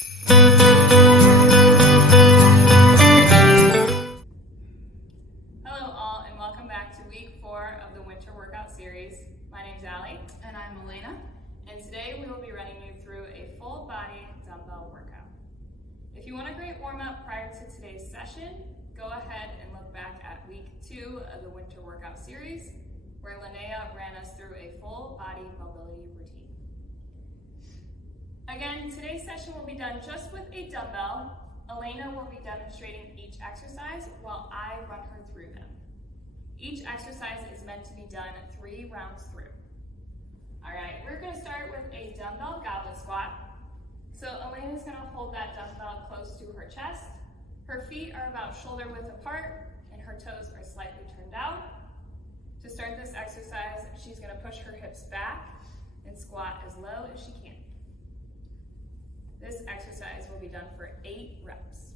Hello all, and welcome back to week 4 of the winter workout series. My name's Alli. And I'm Alaina. And today we will be running you through a full body dumbbell workout. If you want a great warm up prior to today's session, go ahead and look back at week 2 of the winter workout series, where Linnea ran us through a full body mobility routine. Again, today's session will be done just with a dumbbell. Alaina will be demonstrating each exercise while I run her through them. Each exercise is meant to be done 3 rounds through. All right, we're gonna start with a dumbbell goblet squat. So Alaina's gonna hold that dumbbell close to her chest. Her feet are about shoulder width apart and her toes are slightly turned out. To start this exercise, she's gonna push her hips back and squat as low as she can. This exercise will be done for 8 reps.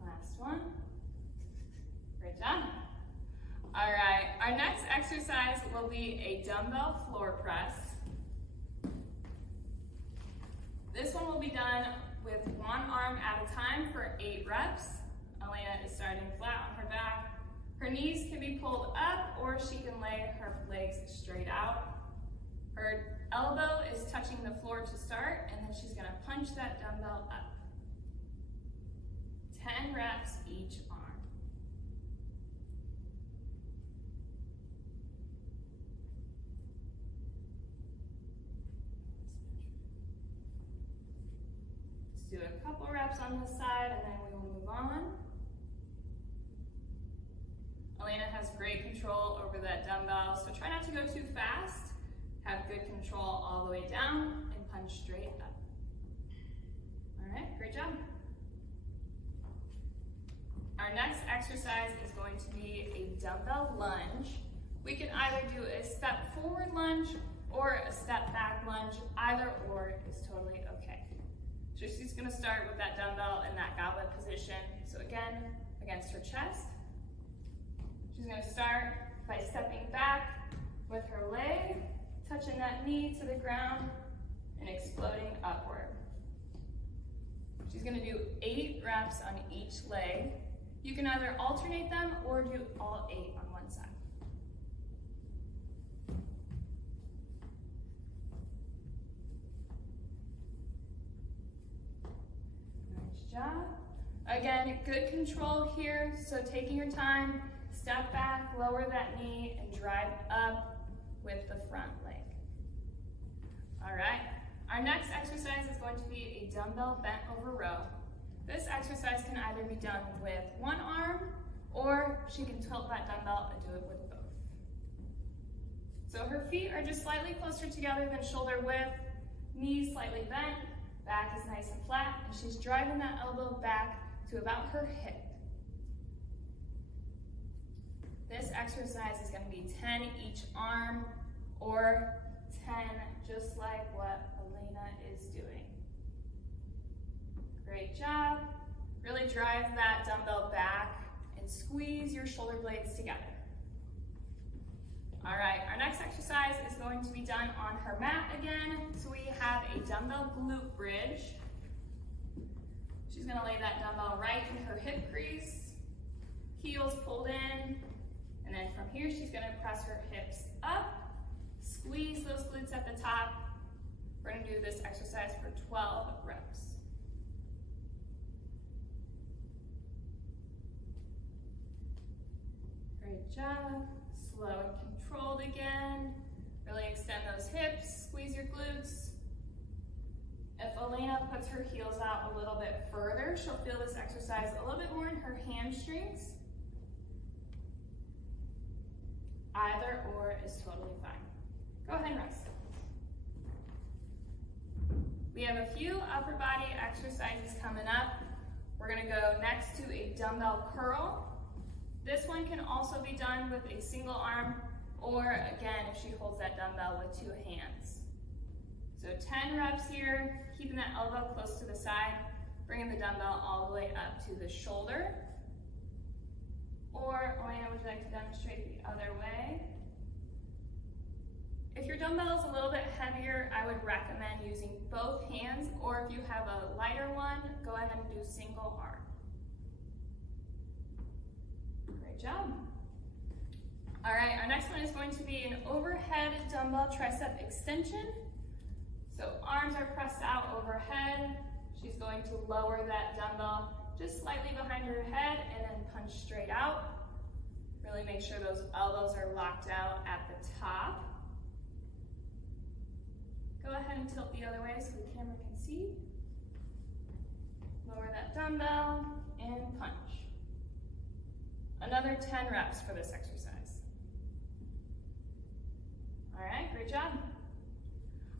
Last one. Great job. All right, our next exercise will be a dumbbell floor press. This one will be done with one arm at a time for 8 reps. Alaina is starting flat on her back. Her knees can be pulled up or she can lay her legs straight out. Her elbow is touching the floor to start, and then she's gonna punch that dumbbell up. 10 reps each arm. Let's do a couple reps on this side and then we will move on. Alaina has great control over that dumbbell, so try not to go too fast. Have good control all the way down and punch straight up. All right, great job. Our next exercise is going to be a dumbbell lunge. We can either do a step forward lunge or a step back lunge. Either or is totally okay. So she's gonna start with that dumbbell in that goblet position. So again, against her chest. She's gonna start by stepping back with her leg, touching that knee to the ground and exploding upward. She's gonna do 8 reps on each leg. You can either alternate them or do all 8 on one side. Nice job. Again, good control here, so taking your time. Step back, lower that knee, and drive up with the front leg. All right, our next exercise is going to be a dumbbell bent over row. This exercise can either be done with one arm, or she can tilt that dumbbell and do it with both. So her feet are just slightly closer together than shoulder width, knees slightly bent, back is nice and flat, and she's driving that elbow back to about her hip. This exercise is going to be 10 each arm, or 10 just like what Alaina is doing. Great job. Really drive that dumbbell back and squeeze your shoulder blades together. All right, our next exercise is going to be done on her mat again. So we have a dumbbell glute bridge. She's going to lay that dumbbell right in her hip crease, heels pulled in. And then from here, she's gonna press her hips up, squeeze those glutes at the top. We're gonna do this exercise for 12 reps. Great job. Slow and controlled again. Really extend those hips, squeeze your glutes. If Alaina puts her heels out a little bit further, she'll feel this exercise a little bit more in her hamstrings. Either or is totally fine. Go ahead and rest. We have a few upper body exercises coming up. We're gonna go next to a dumbbell curl. This one can also be done with a single arm, or again, if she holds that dumbbell with 2 hands. So 10 reps here, keeping that elbow close to the side, bringing the dumbbell all the way up to the shoulder. Or, Alaina, would you like to demonstrate the dumbbell is a little bit heavier, I would recommend using both hands, or if you have a lighter one, go ahead and do single arm. Great job. All right, our next one is going to be an overhead dumbbell tricep extension. So arms are pressed out overhead. She's going to lower that dumbbell just slightly behind her head and then punch straight out. Really make sure those elbows are locked out at the top. Go ahead and tilt the other way so the camera can see. Lower that dumbbell and punch. Another 10 reps for this exercise. All right, great job.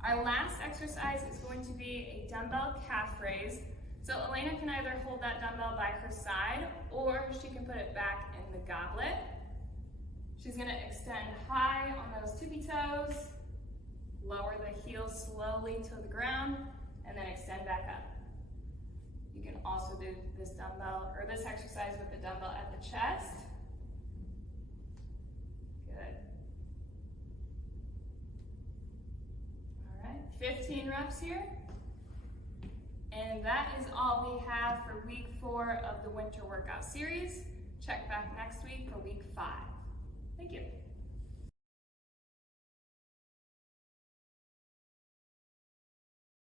Our last exercise is going to be a dumbbell calf raise. So Alaina can either hold that dumbbell by her side or she can put it back in the goblet. She's gonna extend high on those tippy toes, lower the heels slowly to the ground, and then extend back up. You can also do this dumbbell or this exercise with the dumbbell at the chest. Good. All right, 15 reps here. And that is all we have for week 4 of the winter workout series. Check back next week for week 5. Thank you.